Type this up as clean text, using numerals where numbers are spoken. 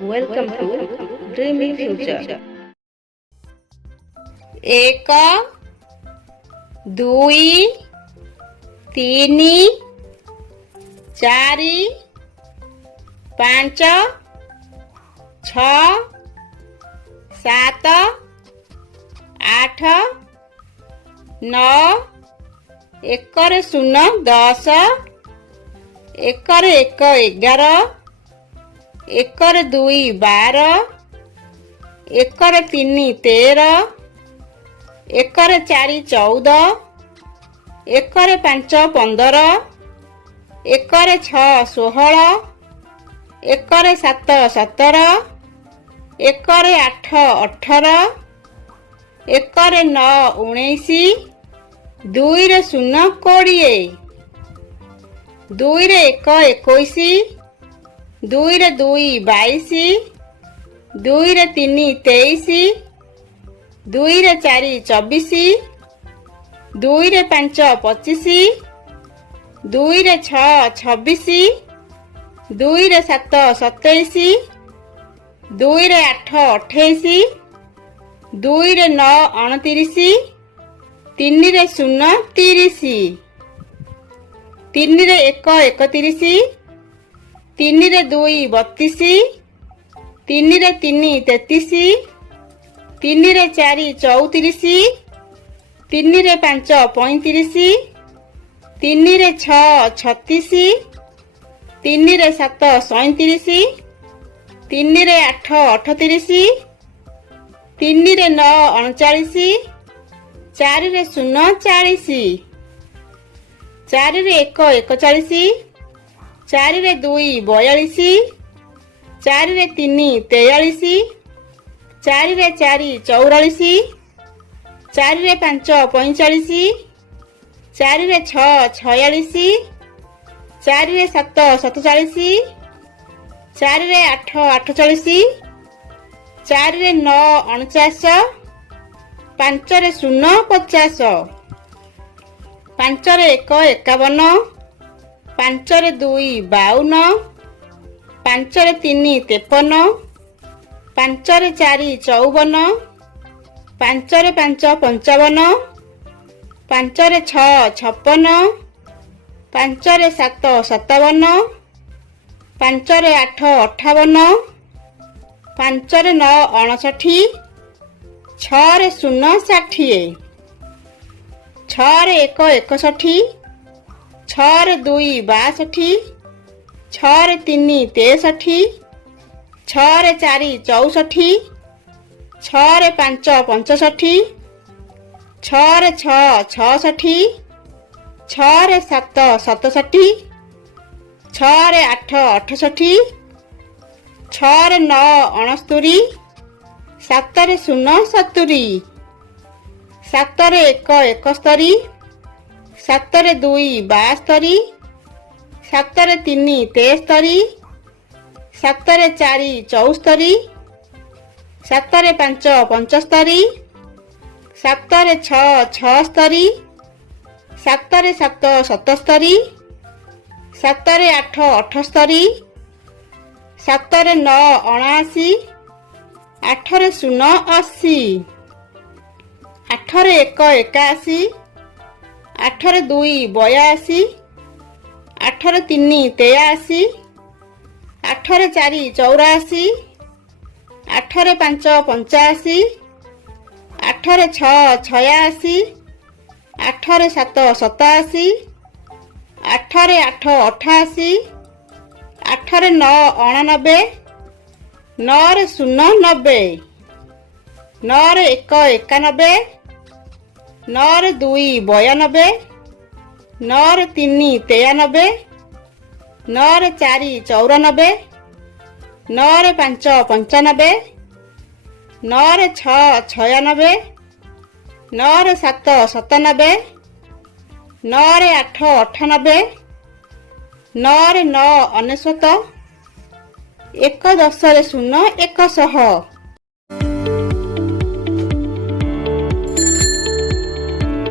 Welcome to Dreamy Future. ଏକ ଦୁଇ ତିନି ଚାରି ପାଞ୍ଚ ଛଅ ସାତ ଆଠ ନଅ ଏକରେ ଶୂନ 10 ଏକରେ 1 11 ଏକରେ 2 12 ଏକରେ 3 13 ଏକରେ 4 14 ଏକରେ 5 15 ଏକରେ 6 16 ଏକରେ 7 17 ଏକରେ 8 18 ଏକରେ 9 19 ଦୁଇରେ 0 20 ଦୁଇରେ 1 21 ଦୁଇରେ 2 22 ଦୁଇରେ 3 23 ଦୁଇରେ 4 24 ଦୁଇରେ 5 25 ଦୁଇରେ 6 26 ଦୁଇରେ 7 27 ଦୁଇରେ 8 28 ଦୁଇରେ 9 29 ତିନିରେ 0 30 ତିନିରେ 1 31 ତିନିରେ 2 32 ତିନିରେ 3 33 ତିନିରେ 4 34 ତିନିରେ 5 35 ତିନିରେ 6 36 ତିନିରେ 7 37 ତିନିରେ 8 38 ତିନିରେ 9 39 ଚାରିରେ 0 40 ଚାରିରେ 1 41 ଚାରିରେ 2 42 ଚାରିରେ 3 43 ଚାରିରେ 4 44 ଚାରିରେ 5 45 ଚାରିରେ 6 46 ଚାରିରେ 7 47 ଚାରିରେ 8 48 ଚାରିରେ 9 49 ପାଞ୍ଚରେ 0 50 ପାଞ୍ଚରେ 1 51 ପାଞ୍ଚରେ 2 52 ପାଞ୍ଚରେ 3 53 ପାଞ୍ଚରେ 4 54 ପାଞ୍ଚରେ 5 55 ପାଞ୍ଚରେ 6 56 ପାଞ୍ଚରେ 7 57 ପାଞ୍ଚରେ 8 58 ପାଞ୍ଚରେ 9 59 ଛଅରେ 0 60 ଛଅରେ 1 61 ଛଅରେ 2 62 ଛଅରେ 3 63 ଛଅରେ 4 64 ଛଅରେ 5 65 ଛଅରେ 6 66 ଛଅରେ 7 67 ଛଅରେ 8 68 ଛଅରେ 9 69 ସାତରେ 0 70 ସାତରେ 1 71 ସାତରେ 2 72 ସାତରେ 3 73 ସାତରେ 4 74 ସାତରେ 5 75 ସାତରେ 6 76 ସାତରେ 7 77 ସାତରେ 8 78 ସାତରେ 9 79 ଆଠରେ 0 80 ଆଠରେ 1 81 ଆଠରେ 2 82 ଆଠରେ 3 83 ଆଠରେ 4 84 ଆଠରେ 5 85 ଆଠରେ 6 86 ଆଠରେ 7 87 ଆଠରେ 8 88 ଆଠରେ 9 89 9ରେ 0 90 9ରେ 1 91 9ରେ 2 92 9ରେ 3 93 9ରେ 4 94 9ରେ 5 95 9ରେ 6 96 9ରେ 7 97 9ରେ 8 98 9ରେ 9 ଅନେଶ୍ୱତ 1 10ରେ 0 100